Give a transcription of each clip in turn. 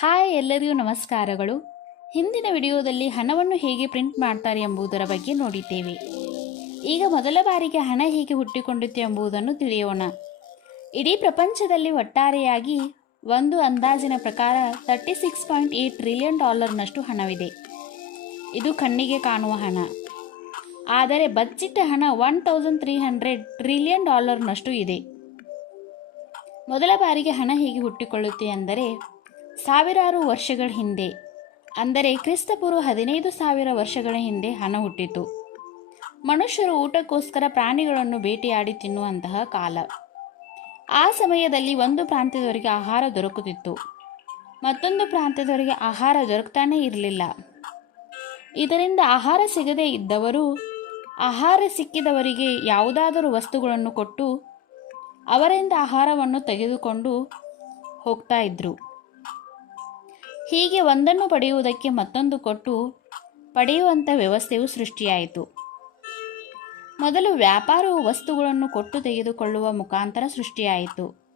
Hi ಎಲ್ಲರಿಗೂ ನಮಸ್ಕಾರಗಳು. ಹಿಂದಿನ ವಿಡಿಯೋದಲ್ಲಿ ಹಣವನ್ನು ಹೇಗೆ ಪ್ರಿಂಟ್ ಮಾಡ್ತಾರೆ ಎಂಬುದರ ಬಗ್ಗೆ ನೋಡಿದ್ದೇವೆ. ಈಗ ಮೊದಲ ಬಾರಿಗೆ ಹಣ ಹೇಗೆ ಹುಟ್ಟಿಕೊಂಡಿತು ಎಂಬುದನ್ನು ತಿಳಿಯೋಣ. ಇಡೀ ಪ್ರಪಂಚದಲ್ಲಿ ಒಟ್ಟಾರೆಯಾಗಿ ಒಂದು ಅಂದಾಜಿನ ಪ್ರಕಾರ thirty six point eight trillion ಡಾಲರ್ನಷ್ಟು ಹಣವಿದೆ. ಇದು ಕಣ್ಣಿಗೆ ಕಾಣುವ ಹಣ. ಆದರೆ ಬಚ್ಚಿಟ್ಟ ಹಣ one thousand three hundred trillion ಡಾಲರ್ನಷ್ಟು ಇದೆ. ಮೊದಲ ಬಾರಿಗೆ ಹಣ ಹೇಗೆ ಹುಟ್ಟಿಕೊಳ್ಳುತ್ತೆ ಅಂದರೆ ಸಾವಿರಾರು ವರ್ಷಗಳ ಹಿಂದೆ, ಅಂದರೆ ಕ್ರಿಸ್ತಪೂರ್ವ ಹದಿನೈದು ಸಾವಿರ ವರ್ಷಗಳ ಹಿಂದೆ ಹಣ ಹುಟ್ಟಿತು. ಮನುಷ್ಯರು ಊಟಕ್ಕೋಸ್ಕರ ಪ್ರಾಣಿಗಳನ್ನು ಭೇಟಿಯಾಡಿ ತಿನ್ನುವಂತಹ ಕಾಲ. ಆ ಸಮಯದಲ್ಲಿ ಒಂದು ಪ್ರಾಂತ್ಯದವರಿಗೆ ಆಹಾರ ದೊರಕುತ್ತಿತ್ತು. ಮತ್ತೊಂದು ಪ್ರಾಂತ್ಯದವರಿಗೆ ಆಹಾರ ದೊರಕ್ತಾನೇ ಇರಲಿಲ್ಲ. ಇದರಿಂದ ಆಹಾರ ಸಿಗದೇ ಇದ್ದವರು, ಆಹಾರ ಸಿಕ್ಕಿದವರಿಗೆ ಯಾವುದಾದರೂ ವಸ್ತುಗಳನ್ನು ಕೊಟ್ಟು ಅವರಿಂದ ಆಹಾರವನ್ನು ತೆಗೆದುಕೊಂಡು ಹೋಗ್ತಾ ಇದ್ರು. ಹೀಗೆ ಒಂದನ್ನು ಪಡೆಯುವುದಕ್ಕೆ ಮತ್ತೊಂದು ಕೊಟ್ಟು ಪಡೆಯುವಂಥ ವ್ಯವಸ್ಥೆಯು ಸೃಷ್ಟಿಯಾಯಿತು. ಮೊದಲು ವ್ಯಾಪಾರವು ವಸ್ತುಗಳನ್ನು ಕೊಟ್ಟು ತೆಗೆದುಕೊಳ್ಳುವ ಮುಖಾಂತರ ಸೃಷ್ಟಿಯಾಯಿತು.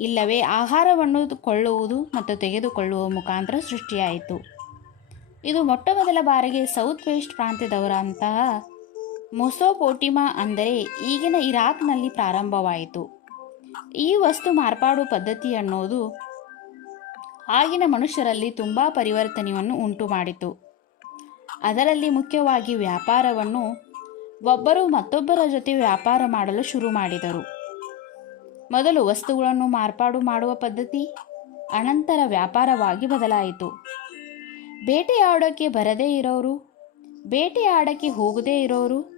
ಇಲ್ಲವೇ ಆಹಾರವನ್ನು ಕೊಳ್ಳುವುದು ಮತ್ತು ತೆಗೆದುಕೊಳ್ಳುವ ಮುಖಾಂತರ ಸೃಷ್ಟಿಯಾಯಿತು. ಇದು ಮೊಟ್ಟ ಮೊದಲ ಬಾರಿಗೆ ಸೌತ್ ವೆಸ್ಟ್ ಪ್ರಾಂತ್ಯದವರಂತಹ ಮೊಸೋಪೋಟಿಮಾ ಅಂದರೆ ಈಗಿನ ಇರಾಕ್ನಲ್ಲಿ ಪ್ರಾರಂಭವಾಯಿತು. ಈ ವಸ್ತು ಮಾರ್ಪಾಡು ಪದ್ಧತಿ ಅನ್ನೋದು ಆಗಿನ ಮನುಷ್ಯರಲ್ಲಿ ತುಂಬ ಪರಿವರ್ತನೆಯನ್ನು ಉಂಟು ಮಾಡಿತು ಅದರಲ್ಲಿ ಮುಖ್ಯವಾಗಿ ವ್ಯಾಪಾರವನ್ನು ಒಬ್ಬರು ಮತ್ತೊಬ್ಬರ ಜೊತೆ ವ್ಯಾಪಾರ ಮಾಡಲು ಶುರು ಮಾಡಿದರು. ಮೊದಲು ವಸ್ತುಗಳನ್ನು ಮಾರ್ಪಾಡು ಮಾಡುವ ಪದ್ಧತಿ, ಅನಂತರ ವ್ಯಾಪಾರವಾಗಿ ಬದಲಾಯಿತು. ಬೇಟೆಯಾಡೋಕ್ಕೆ ಬರದೇ ಇರೋರು ಬೇಟೆಯಾಡಕ್ಕೆ ಹೋಗದೇ ಇರೋರು,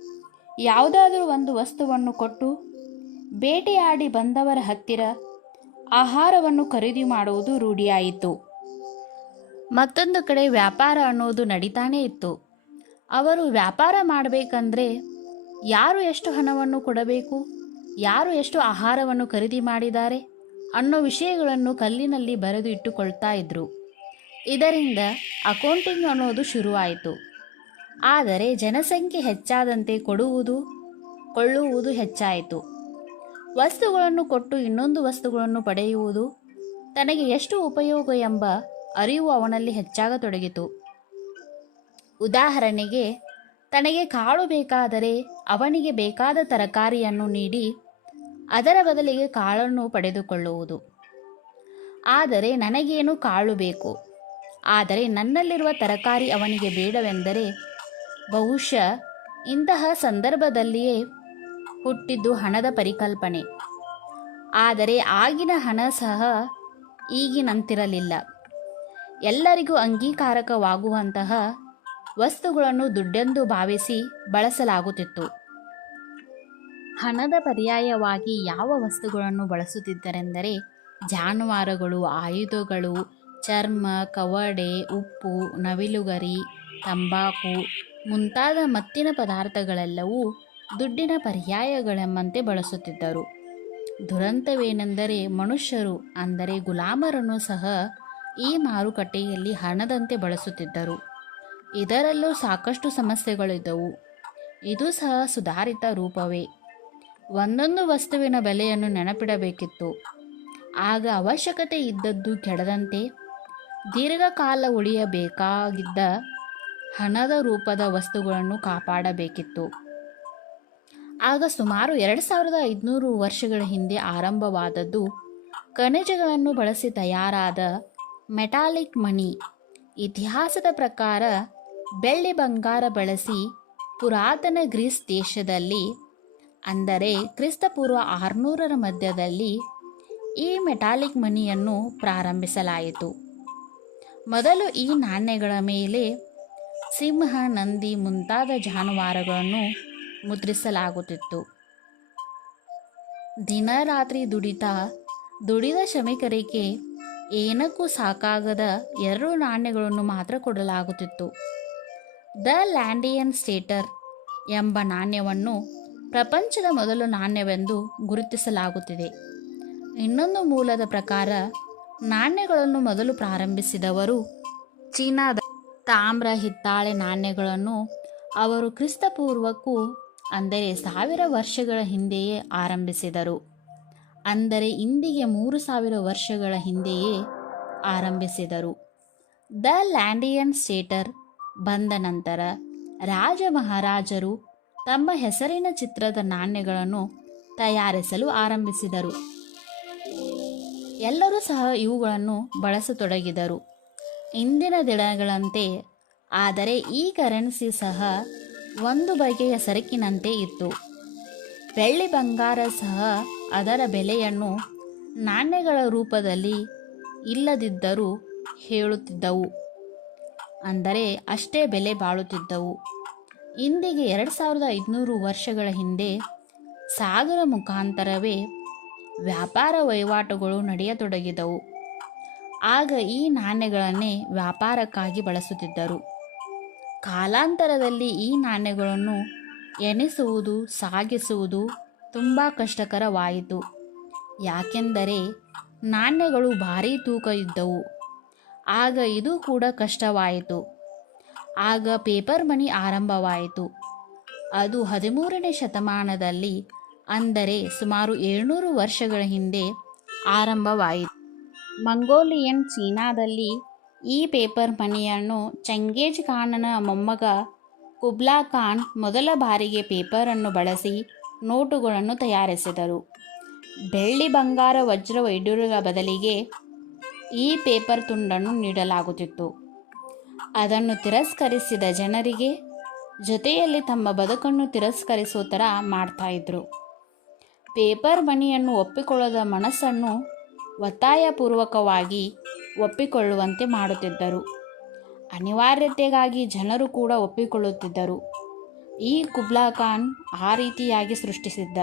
ಯಾವುದಾದರೂ ಒಂದು ವಸ್ತುವನ್ನು ಕೊಟ್ಟು ಬೇಟೆಯಾಡಿ ಬಂದವರ ಹತ್ತಿರ ಆಹಾರವನ್ನು ಖರೀದಿ ಮಾಡುವುದು ರೂಢಿಯಾಯಿತು. ಮತ್ತೊಂದು ಕಡೆ ವ್ಯಾಪಾರ ಅನ್ನೋದು ನಡೀತಾನೇ ಇತ್ತು. ಅವರು ವ್ಯಾಪಾರ ಮಾಡಬೇಕಂದ್ರೆ ಯಾರು ಎಷ್ಟು ಹಣವನ್ನು ಕೊಡಬೇಕು, ಯಾರು ಎಷ್ಟು ಆಹಾರವನ್ನು ಖರೀದಿ ಮಾಡಿದ್ದಾರೆ ಅನ್ನೋ ವಿಷಯಗಳನ್ನು ಕಲ್ಲಿನಲ್ಲಿ ಬರೆದು ಇಟ್ಟುಕೊಳ್ತಾ ಇದ್ರು. ಇದರಿಂದ ಅಕೌಂಟಿಂಗ್ ಅನ್ನೋದು ಶುರುವಾಯಿತು. ಆದರೆ ಜನಸಂಖ್ಯೆ ಹೆಚ್ಚಾದಂತೆ ಕೊಡುವುದು, ಕೊಳ್ಳುವುದು ಹೆಚ್ಚಾಯಿತು. ವಸ್ತುಗಳನ್ನು ಕೊಟ್ಟು ಇನ್ನೊಂದು ವಸ್ತುಗಳನ್ನು ಪಡೆಯುವುದು? ತನಗೆ ಎಷ್ಟು ಉಪಯೋಗ ಎಂಬ ಅರಿವು ಅವನಲ್ಲಿ ಹೆಚ್ಚಾಗತೊಡಗಿತು ಉದಾಹರಣೆಗೆ, ತನಗೆ ಕಾಳು ಬೇಕಾದರೆ ಅವನಿಗೆ ಬೇಕಾದ ತರಕಾರಿಯನ್ನು ನೀಡಿ, ಅದರ ಬದಲಿಗೆ ಕಾಳನ್ನು ಪಡೆದುಕೊಳ್ಳುವುದು. ಆದರೆ ನನಗೇನು ಕಾಳು ಬೇಕು? ಆದರೆ ನನ್ನಲ್ಲಿರುವ ತರಕಾರಿ ಅವನಿಗೆ ಬೇಡವೆಂದರೆ ಬಹುಶಃ ಇಂತಹ ಸಂದರ್ಭದಲ್ಲಿಯೇ ಹುಟ್ಟಿದ್ದು ಹಣದ ಪರಿಕಲ್ಪನೆ. ಆದರೆ ಆಗಿನ ಹಣ ಸಹ ಈಗಿನಂತಿರಲಿಲ್ಲ. ಎಲ್ಲರಿಗೂ ಅಂಗೀಕಾರಕವಾಗುವಂತಹ ವಸ್ತುಗಳನ್ನು ದುಡ್ಡೆಂದು ಭಾವಿಸಿ ಬಳಸಲಾಗುತ್ತಿತ್ತು. ಹಣದ ಪರ್ಯಾಯವಾಗಿ ಯಾವ ವಸ್ತುಗಳನ್ನು ಬಳಸುತ್ತಿದ್ದರೆಂದರೆ ಜಾನುವಾರುಗಳು, ಆಯುಧಗಳು, ಚರ್ಮ, ಕವಡೆ, ಉಪ್ಪು, ನವಿಲುಗರಿ, ತಂಬಾಕು ಮುಂತಾದ ಮತ್ತಿನ ಪದಾರ್ಥಗಳೆಲ್ಲವೂ ದುಡ್ಡಿನ ಪರ್ಯಾಯಗಳೆಂಬಂತೆ ಬಳಸುತ್ತಿದ್ದರು. ದುರಂತವೇನೆಂದರೆ ಮನುಷ್ಯರು, ಅಂದರೆ ಗುಲಾಮರನ್ನು ಸಹ ಈ ಮಾರುಕಟ್ಟೆಯಲ್ಲಿ ಹಣದಂತೆ ಬಳಸುತ್ತಿದ್ದರು. ಇದರಲ್ಲೂ ಸಾಕಷ್ಟು ಸಮಸ್ಯೆಗಳಿದ್ದವು. ಇದು ಸಹ ಸುಧಾರಿತ ರೂಪವೇ. ಒಂದೊಂದು ವಸ್ತುವಿನ ಬೆಲೆಯನ್ನು ನೆನಪಿಡಬೇಕಿತ್ತು. ಆಗ ಅವಶ್ಯಕತೆ ಇದ್ದದ್ದು ಕೆಡದಂತೆ, ದೀರ್ಘಕಾಲ ಉಳಿಯಬೇಕಾಗಿದ್ದ ಹಣದ ರೂಪದ ವಸ್ತುಗಳನ್ನು ಕಾಪಾಡಬೇಕಿತ್ತು. ಆಗ ಸುಮಾರು ಎರಡು ಸಾವಿರದ ಐದುನೂರು ವರ್ಷಗಳ ಹಿಂದೆ ಆರಂಭವಾದದ್ದು, ಖನಿಜಗಳನ್ನು ಬಳಸಿ ತಯಾರಾದ ಮೆಟಾಲಿಕ್ ಮಣಿ. ಇತಿಹಾಸದ ಪ್ರಕಾರ, ಬೆಳ್ಳಿ ಬಂಗಾರ ಬಳಸಿ ಪುರಾತನ ಗ್ರೀಸ್ ದೇಶದಲ್ಲಿ, ಅಂದರೆ ಕ್ರಿಸ್ತಪೂರ್ವ ಆರುನೂರರ ಮಧ್ಯದಲ್ಲಿ, ಈ ಮೆಟಾಲಿಕ್ ಮಣಿಯನ್ನು ಪ್ರಾರಂಭಿಸಲಾಯಿತು. ಮೊದಲು ಈ ನಾಣ್ಯಗಳ ಮೇಲೆ ಸಿಂಹ, ನಂದಿ ಮುಂತಾದ ಜಾನುವಾರುಗಳನ್ನು ಮುದ್ರಿಸಲಾಗುತ್ತಿತ್ತು. ದಿನ ರಾತ್ರಿ ದುಡಿತಾ, ದುಡಿದ ಶ್ರಮಿಕರಿಗೆ ಏನಕ್ಕೂ ಸಾಕಾಗದ ಎರಡು ನಾಣ್ಯಗಳನ್ನು ಮಾತ್ರ ಕೊಡಲಾಗುತ್ತಿತ್ತು. ದ ಲ್ಯಾಂಡಿಯನ್ ಸ್ಟೇಟರ್ ಎಂಬ ನಾಣ್ಯವನ್ನು ಪ್ರಪಂಚದ ಮೊದಲ ನಾಣ್ಯವೆಂದು ಗುರುತಿಸಲಾಗುತ್ತಿದೆ. ಇನ್ನೊಂದು ಮೂಲದ ಪ್ರಕಾರ, ನಾಣ್ಯಗಳನ್ನು ಮೊದಲು ಪ್ರಾರಂಭಿಸಿದವರು ಚೀನಾದ ತಾಮ್ರ ಹಿತ್ತಾಳೆ ನಾಣ್ಯಗಳನ್ನು ಅವರು ಕ್ರಿಸ್ತಪೂರ್ವಕ್ಕೂ ಅಂದರೆ ಸಾವಿರ ವರ್ಷಗಳ ಹಿಂದೆಯೇ ಆರಂಭಿಸಿದರು. ಅಂದರೆ ಇಂದಿಗೆ ಮೂರು ಸಾವಿರ ವರ್ಷಗಳ ಹಿಂದೆಯೇ ಆರಂಭಿಸಿದರು. ದ ಲ್ಯಾಂಡಿಯನ್ ಸ್ಟೇಟರ್ ಬಂದ ನಂತರ ರಾಜ ಮಹಾರಾಜರು ತಮ್ಮ ಹೆಸರಿನ ಚಿತ್ರದ ನಾಣ್ಯಗಳನ್ನು ತಯಾರಿಸಲು ಆರಂಭಿಸಿದರು. ಎಲ್ಲರೂ ಸಹ ಇವುಗಳನ್ನು ಬಳಸತೊಡಗಿದರು. ಇಂದಿನ ದಿನಗಳಂತೆ, ಆದರೆ ಈ ಕರೆನ್ಸಿ ಸಹ ಒಂದು ಬಗೆಯ ಸರಕಿನಂತೆ ಇತ್ತು. ಬೆಳ್ಳಿ ಬಂಗಾರ ಸಹ ಅದರ ಬೆಲೆಯನ್ನು ನಾಣ್ಯಗಳ ರೂಪದಲ್ಲಿ ಇಲ್ಲದಿದ್ದರೂ ಹೇಳುತ್ತಿದ್ದವು. ಅಂದರೆ ಅಷ್ಟೇ ಬೆಲೆ ಬಾಳುತ್ತಿದ್ದವು. ಇಂದಿಗೆ ಎರಡು ಸಾವಿರದ ಐದುನೂರು ವರ್ಷಗಳ ಹಿಂದೆ ಸಾಗರ ಮುಖಾಂತರವೇ ವ್ಯಾಪಾರ ವಹಿವಾಟುಗಳು ನಡೆಯತೊಡಗಿದವು. ಆಗ ಈ ನಾಣ್ಯಗಳನ್ನೇ ವ್ಯಾಪಾರಕ್ಕಾಗಿ ಬಳಸುತ್ತಿದ್ದರು. ಕಾಲಾಂತರದಲ್ಲಿ ಈ ನಾಣ್ಯಗಳನ್ನು ಎಣಿಸುವುದು, ಸಾಗಿಸುವುದು ತುಂಬ ಕಷ್ಟಕರವಾಯಿತು. ಯಾಕೆಂದರೆ ನಾಣ್ಯಗಳು ಭಾರೀ ತೂಕ ಇದ್ದವು. ಆಗ ಇದು ಕೂಡ ಕಷ್ಟವಾಯಿತು. ಆಗ ಪೇಪರ್ ಮನಿ ಆರಂಭವಾಯಿತು. ಅದು ಹದಿಮೂರನೇ ಶತಮಾನದಲ್ಲಿ, ಅಂದರೆ ಸುಮಾರು ಏಳ್ನೂರು ವರ್ಷಗಳ ಹಿಂದೆ ಆರಂಭವಾಯಿತು. ಮಂಗೋಲಿಯನ್ ಚೀನಾದಲ್ಲಿ ಈ ಪೇಪರ್ ಮನಿಯನ್ನು ಚಂಗೇಜ್ ಖಾನನ ಮೊಮ್ಮಗ ಕುಬ್ಲಾ ಖಾನ್ ಮೊದಲ ಬಾರಿಗೆ ಪೇಪರನ್ನು ಬಳಸಿ ನೋಟುಗಳನ್ನು ತಯಾರಿಸಿದರು. ಬೆಳ್ಳಿ ಬಂಗಾರ ವಜ್ರ ವೈಡೂರ್ಯಗಳ ಬದಲಿಗೆ ಈ ಪೇಪರ್ ತುಂಡನ್ನು ನೀಡಲಾಗುತ್ತಿತ್ತು. ಅದನ್ನು ತಿರಸ್ಕರಿಸಿದ ಜನರಿಗೆ ಜೊತೆಯಲ್ಲಿ ತಮ್ಮ ಬದುಕನ್ನು ತಿರಸ್ಕರಿಸೋ ಥರ ಮಾಡ್ತಾ ಇದ್ರು. ಪೇಪರ್ ಮನಿಯನ್ನು ಒಪ್ಪಿಕೊಳ್ಳದ ಮನಸ್ಸನ್ನು ಒತ್ತಾಯಪೂರ್ವಕವಾಗಿ ಒಪ್ಪಿಕೊಳ್ಳುವಂತೆ ಮಾಡುತ್ತಿದ್ದರು. ಅನಿವಾರ್ಯತೆಗಾಗಿ ಜನರು ಕೂಡ ಒಪ್ಪಿಕೊಳ್ಳುತ್ತಿದ್ದರು. ಈ ಕುಬ್ಲಾ ಖಾನ್ ಆ ರೀತಿಯಾಗಿ ಸೃಷ್ಟಿಸಿದ್ದ.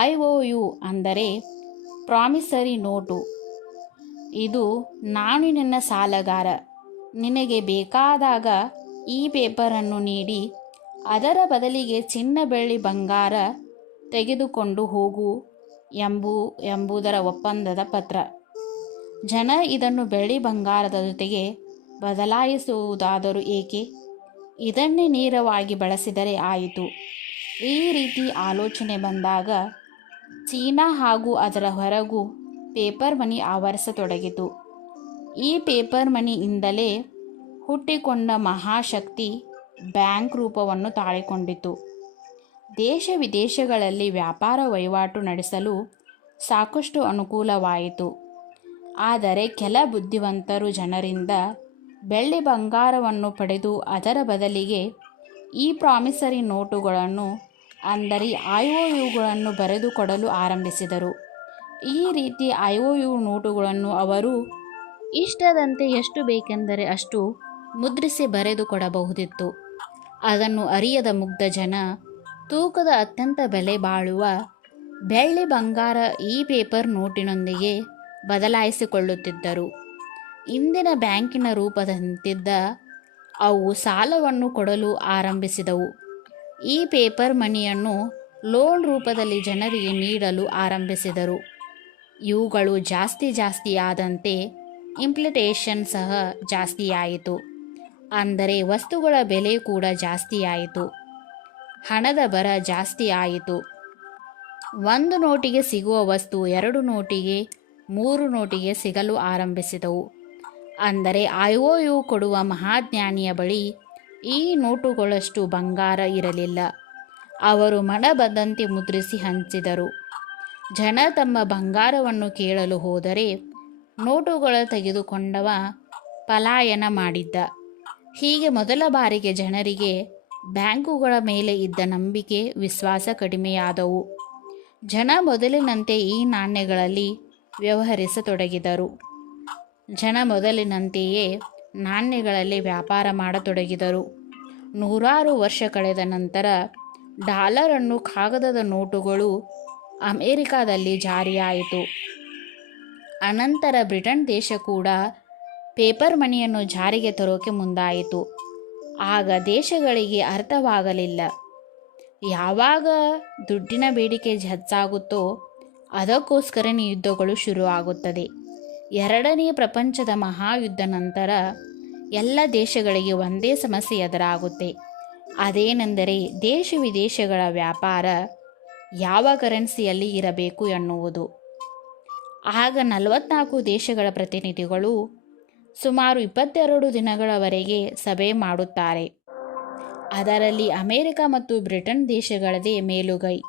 ಐ ಒ ಯು ಅಂದರೆ ಪ್ರಾಮಿಸರಿ ನೋಟು. ಇದು ನಾನು ನಿನ್ನ ಸಾಲಗಾರ. ನಿನಗೆ ಬೇಕಾದಾಗ ಈ ಪೇಪರನ್ನು ನೀಡಿ, ಅದರ ಬದಲಿಗೆ ಚಿನ್ನ ಬೆಳ್ಳಿ ಬಂಗಾರ ತೆಗೆದುಕೊಂಡು ಹೋಗು ಎಂಬು, ಎಂಬುದರ ಒಪ್ಪಂದದ ಪತ್ರ. ಜನ ಇದನ್ನು ಬೆಳ್ಳಿ ಬಂಗಾರದ ಜೊತೆಗೆ ಬದಲಾಯಿಸುವುದಾದರೂ ಏಕೆ? ಇದನ್ನೇ ನೇರವಾಗಿ ಬಳಸಿದರೆ ಆಯಿತು. ಈ ರೀತಿ ಆಲೋಚನೆ ಬಂದಾಗ ಚೀನಾ ಹಾಗೂ ಅದರ ಹೊರಗೂ ಪೇಪರ್ ಮನಿ ಆವರಿಸತೊಡಗಿತು. ಈ ಪೇಪರ್ ಮನಿಯಿಂದಲೇ ಹುಟ್ಟಿಕೊಂಡ ಮಹಾಶಕ್ತಿ ಬ್ಯಾಂಕ್ ರೂಪವನ್ನು ತಾಳಿಕೊಂಡಿತು. ದೇಶ ವಿದೇಶಗಳಲ್ಲಿ ವ್ಯಾಪಾರ ವಹಿವಾಟು ನಡೆಸಲು ಸಾಕಷ್ಟು ಅನುಕೂಲವಾಯಿತು. ಆದರೆ ಕೆಲ ಬುದ್ಧಿವಂತರು ಜನರಿಂದ ಬೆಳ್ಳಿ ಬಂಗಾರವನ್ನು ಪಡೆದು ಅದರ ಬದಲಿಗೆ ಈ ಪ್ರಾಮಿಸರಿ ನೋಟುಗಳನ್ನು ಅಂದರೆ ಐ ಒ ಯುಗಳನ್ನು ಕೊಡಲು ಆರಂಭಿಸಿದರು. ಈ ರೀತಿ ಐ ಒ ಯು ನೋಟುಗಳನ್ನು ಅವರು ಇಷ್ಟದಂತೆ ಎಷ್ಟು ಬೇಕೆಂದರೆ ಅಷ್ಟು ಮುದ್ರಿಸಿ ಬರೆದುಕೊಡಬಹುದಿತ್ತು. ಅದನ್ನು ಅರಿಯದ ಮುಗ್ಧ ಜನ ತೂಕದ ಅತ್ಯಂತ ಬೆಲೆ ಬಾಳುವ ಬೆಳ್ಳಿ ಬಂಗಾರ ಈ ಪೇಪರ್ ನೋಟಿನೊಂದಿಗೆ ಬದಲಾಯಿಸಿಕೊಳ್ಳುತ್ತಿದ್ದರು. ಇಂದಿನ ಬ್ಯಾಂಕಿನ ರೂಪದಂತಿದ್ದ ಅವು ಸಾಲವನ್ನು ಕೊಡಲು ಆರಂಭಿಸಿದವು. ಈ ಪೇಪರ್ ಮನಿಯನ್ನು ಲೋನ್ ರೂಪದಲ್ಲಿ ಜನರಿಗೆ ನೀಡಲು ಆರಂಭಿಸಿದರು. ಇವುಗಳು ಜಾಸ್ತಿ ಜಾಸ್ತಿ ಆದಂತೆ ಇಂಪ್ಲಿಟೇಷನ್ ಸಹ ಜಾಸ್ತಿಯಾಯಿತು. ಅಂದರೆ ವಸ್ತುಗಳ ಬೆಲೆ ಕೂಡ ಜಾಸ್ತಿಯಾಯಿತು. ಹಣದ ಬರ ಜಾಸ್ತಿ ಆಯಿತು ಒಂದು ನೋಟಿಗೆ ಸಿಗುವ ವಸ್ತು ಎರಡು ನೋಟಿಗೆ ಮೂರು ನೋಟಿಗೆ ಸಿಗಲು ಆರಂಭಿಸಿದವು. ಅಂದರೆ ಐ ಒ ಯು ಕೊಡುವ ಮಹಾಜ್ಞಾನಿಯ ಬಳಿ ಈ ನೋಟುಗಳಷ್ಟು ಬಂಗಾರ ಇರಲಿಲ್ಲ. ಅವರು ಮನ ಬಂದಂತೆ ಮುದ್ರಿಸಿ ಹಂಚಿದರು. ಜನ ತಮ್ಮ ಬಂಗಾರವನ್ನು ಕೇಳಲು ಹೋದರೆ ನೋಟುಗಳ ತೆಗೆದುಕೊಂಡವ ಪಲಾಯನ ಮಾಡಿದ್ದ. ಹೀಗೆ ಮೊದಲ ಬಾರಿಗೆ ಜನರಿಗೆ ಬ್ಯಾಂಕುಗಳ ಮೇಲೆ ಇದ್ದ ನಂಬಿಕೆ, ವಿಶ್ವಾಸ ಕಡಿಮೆಯಾದವು. ಜನ ಮೊದಲಿನಂತೆ ಈ ನಾಣ್ಯಗಳಲ್ಲಿ ವ್ಯವಹರಿಸತೊಡಗಿದರು. ಜನ ಮೊದಲಿನಂತೆಯೇ ನಾಣ್ಯಗಳಲ್ಲಿ ವ್ಯಾಪಾರ ಮಾಡತೊಡಗಿದರು. ನೂರಾರು ವರ್ಷ ಕಳೆದ ನಂತರ ಡಾಲರನ್ನು ಕಾಗದದ ನೋಟುಗಳು ಅಮೇರಿಕಾದಲ್ಲಿ ಜಾರಿಯಾಯಿತು. ಅನಂತರ ಬ್ರಿಟನ್ ದೇಶ ಕೂಡ ಪೇಪರ್ ಮಣಿಯನ್ನು ಜಾರಿಗೆ ತರೋಕೆ ಮುಂದಾಯಿತು. ಆಗ ದೇಶಗಳಿಗೆ ಅರ್ಥವಾಗಲಿಲ್ಲ. ಯಾವಾಗ ದುಡ್ಡಿನ ಬೇಡಿಕೆ ಹೆಚ್ಚಾಗುತ್ತೋ ಅದಕ್ಕೋಸ್ಕರನೇ ಯುದ್ಧಗಳು ಶುರುವಾಗುತ್ತದೆ. ಎರಡನೇ ಪ್ರಪಂಚದ ಮಹಾಯುದ್ಧ ನಂತರ ಎಲ್ಲ ದೇಶಗಳಿಗೆ ಒಂದೇ ಸಮಸ್ಯೆ ಎದುರಾಗುತ್ತೆ. ಅದೇನೆಂದರೆ ದೇಶ ವಿದೇಶಗಳ ವ್ಯಾಪಾರ ಯಾವ ಕರೆನ್ಸಿಯಲ್ಲಿ ಇರಬೇಕು ಎನ್ನುವುದು. ಆಗ ನಲವತ್ನಾಲ್ಕು ದೇಶಗಳ ಪ್ರತಿನಿಧಿಗಳು ಸುಮಾರು ಇಪ್ಪತ್ತೆರಡು ದಿನಗಳವರೆಗೆ ಸಭೆ ಮಾಡುತ್ತಾರೆ. ಅದರಲ್ಲಿ ಅಮೆರಿಕ ಮತ್ತು ಬ್ರಿಟನ್ ದೇಶಗಳದೇ ಮೇಲುಗೈ.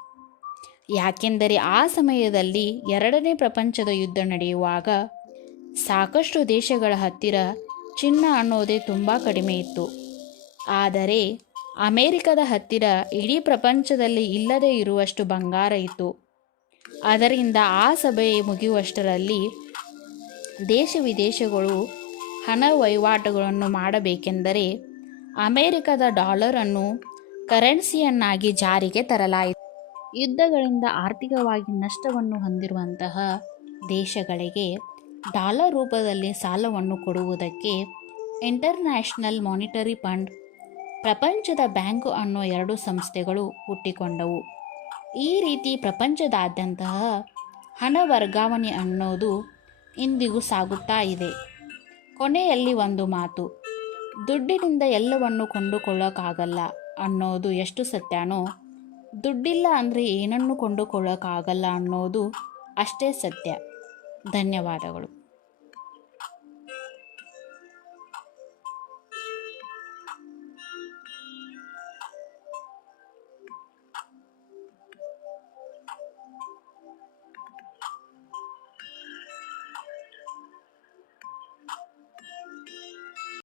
ಯಾಕೆಂದರೆ ಆ ಸಮಯದಲ್ಲಿ ಎರಡನೇ ಪ್ರಪಂಚದ ಯುದ್ಧ ನಡೆಯುವಾಗ ಸಾಕಷ್ಟು ದೇಶಗಳ ಹತ್ತಿರ ಚಿನ್ನ ಅನ್ನೋದೇ ತುಂಬ ಕಡಿಮೆ ಇತ್ತು. ಆದರೆ ಅಮೇರಿಕದ ಹತ್ತಿರ ಇಡೀ ಪ್ರಪಂಚದಲ್ಲಿ ಇಲ್ಲದೇ ಇರುವಷ್ಟು ಬಂಗಾರ ಇತ್ತು. ಅದರಿಂದ ಆ ಸಭೆ ಮುಗಿಯುವಷ್ಟರಲ್ಲಿ ದೇಶ ವಿದೇಶಗಳು ಹಣ ವಹಿವಾಟುಗಳನ್ನು ಮಾಡಬೇಕೆಂದರೆ ಅಮೇರಿಕದ ಡಾಲರನ್ನು ಕರೆನ್ಸಿಯನ್ನಾಗಿ ಜಾರಿಗೆ ತರಲಾಯಿತು. ಯುದ್ಧಗಳಿಂದ ಆರ್ಥಿಕವಾಗಿ ನಷ್ಟವನ್ನು ಹೊಂದಿರುವಂತಹ ದೇಶಗಳಿಗೆ ಡಾಲರ್ ರೂಪದಲ್ಲಿ ಸಾಲವನ್ನು ಕೊಡುವುದಕ್ಕೆ ಇಂಟರ್ನ್ಯಾಷನಲ್ ಮಾನಿಟರಿ ಫಂಡ್, ಪ್ರಪಂಚದ ಬ್ಯಾಂಕು ಅನ್ನೋ ಎರಡು ಸಂಸ್ಥೆಗಳು ಹುಟ್ಟಿಕೊಂಡವು. ಈ ರೀತಿ ಪ್ರಪಂಚದಾದ್ಯಂತಹ ಹಣ ವರ್ಗಾವಣೆ ಅನ್ನೋದು ಇಂದಿಗೂ ಸಾಗುತ್ತಾ ಇದೆ. ಕೊನೆಯಲ್ಲಿ ಒಂದು ಮಾತು, ದುಡ್ಡಿನಿಂದ ಎಲ್ಲವನ್ನು ಕೊಂಡುಕೊಳ್ಳೋಕ್ಕಾಗಲ್ಲ ಅನ್ನೋದು ಎಷ್ಟು ಸತ್ಯನೋ ದುಡ್ಡಿಲ್ಲ ಅಂದರೆ ಏನನ್ನು ಕೊಂಡುಕೊಳ್ಳೋಕ್ಕಾಗಲ್ಲ ಅನ್ನೋದು ಅಷ್ಟೇ ಸತ್ಯ. ಧನ್ಯವಾದಗಳು.